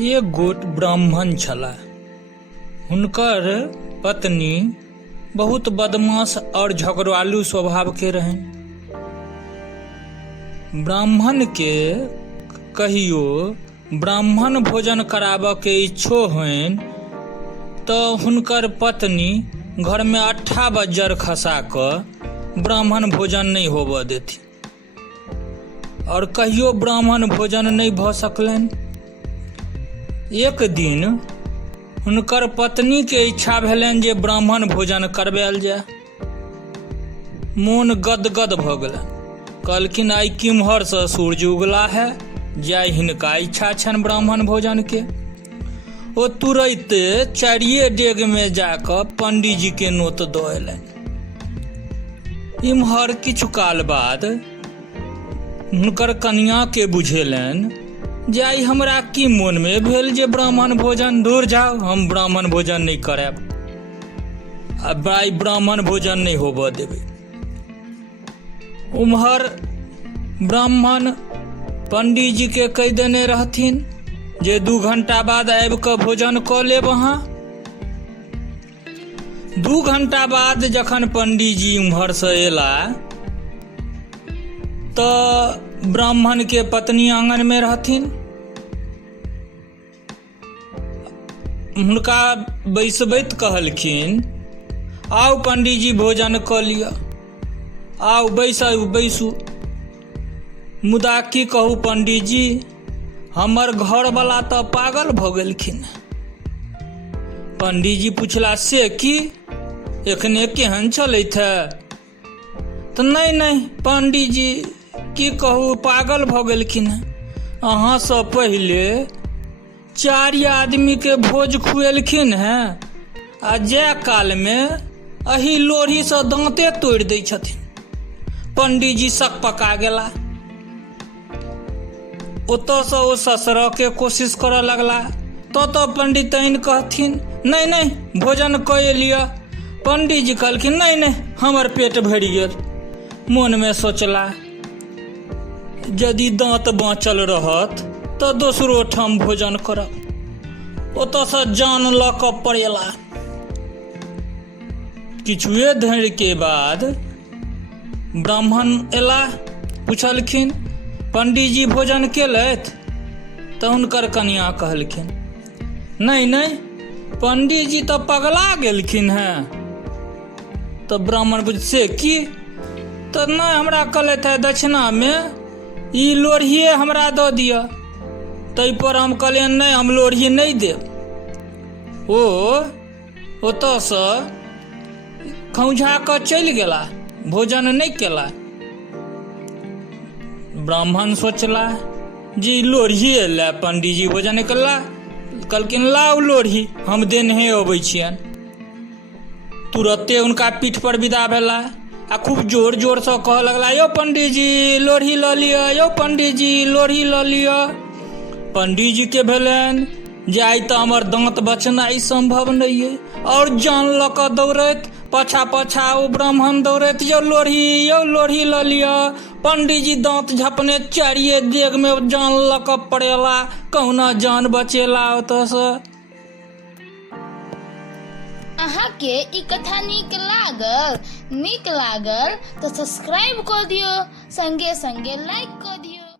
एक गोट ब्राह्मण छलाह। हुनकर पत्नी बहुत बदमाश और झगड़ालू स्वभाव के रहनि। ब्राह्मण के कहियो ब्राह्मण भोजन कराबऽ के इच्छो होइन तो हुनकर पत्नी घर में अट्ठा बज्जर खसा कर ब्राह्मण भोजन नहीं होबऽ देथि और कहियो ब्राह्मण भोजन नहीं भ सकलनि। एक दिन हुनकर पत्नी के इच्छा भेलनि जे ब्राह्मण भोजन करबायल जाय। मोन गदगद भ गेलनि। कहलखिन आइ किम्हर से सूर्य उगला है, जाय हिनका इच्छा छनि ब्राह्मण भोजन के। ओ तुरंते चारिये डेग में जाकर पंडित जी के नोत दऽ अयलनि। इम्हर किछु काल बाद हुनकर कनिया के बुझेलनि जे आइ हमरा की मोन में भेल जे ब्राह्मण भोजन, दूर जाओ, हम ब्राह्मण भोजन नहीं करब, अब आइ ब्राह्मण भोजन नहीं होबऽ देबै। उम्हर ब्राह्मण पंडित जी के कह देने रहथिन जे 2 घंटा बाद आबि कऽ भोजन कऽ लेब अहाँ। 2 घंटा बाद जखन पंडित जी उम्हर से एला तो ब्राह्मण के पत्नी आंगन में रहथिन। हुनका बैसबैत कहलखिन आओ पंडित जी भोजन कऽ लिअ, आओ बैसू। मुदा की कहू पंडित जी, हमर घर वाला तो पागल भ गेलखिन। पंडित जी पूछला से की एखने केहन चलैत है? तो नहीं पंडित जी की कहू पागल भ गेलखिन। अहाँ से पहले 4 आदमी के भोज खुएलखिन हैं आ जे काल में अही लोढ़ी से दांते तोड़ दै छथिन। पंडित जी शक पका गेला। ओतऽ से ओ ससुर के कोशिश करऽ लगला तो पंडिताइन कहथिन नहीं भोजन कऽ लिअ। पंडित जी कहलखिन नहीं हमर पेट भरि गेल। मन में सोचला यदि दांत बाँचल रहत तो दोसरो ठाम भोजन करब। ओतऽ से जान लऽ कऽ पड़ेला। किछुए देर के बाद ब्राह्मण एला, पूछलखिन पंडित जी भोजन केलथि? तो हुनकर कनिया कहलखिन नहीं पंडित जी तो पगला गेलखिन हैं। तो ब्राह्मण पूछ से की? तो नहीं हमरा कहलथि है दक्षिणा में ई लोढ़िए हमरा दऽ दिअ। तै पर हम कहलिए नहीं हम लोढ़ी नहीं देब। ओ ओतऽ से खौझा कऽ चलि गेला, भोजन नहीं केला। ब्राह्मण सोचला जी लोढ़िए ला पंडित जी भोजन कला। कहलखिन लाउ लोढ़ी, हम देने अबै छियनि। तुरते हुनका पीठ पर विदा भेला आ खूब जोर जोर से कह लगला यौ पंडित जी लोढ़ी लऽ लिअ, यौ पंडित जी लोढ़ी लऽ लिअ। पंडित जी के भेलनि जे आइ तऽ हमर दांत बचनाइ संभव नहीं है। और जान लऽ कऽ दौड़ैत पाछा ओ ब्राह्मण दौड़ैत यौ लोढ़ी लऽ लिअ। पंडित जी दांत झपने 4 डेग में जान लऽ कऽ पड़ेला, कहुना जान बचेला ओतऽ से। अहाँ के ई कथा नीक लागल तो सब्सक्राइब कर दियो, संगे लाइक कर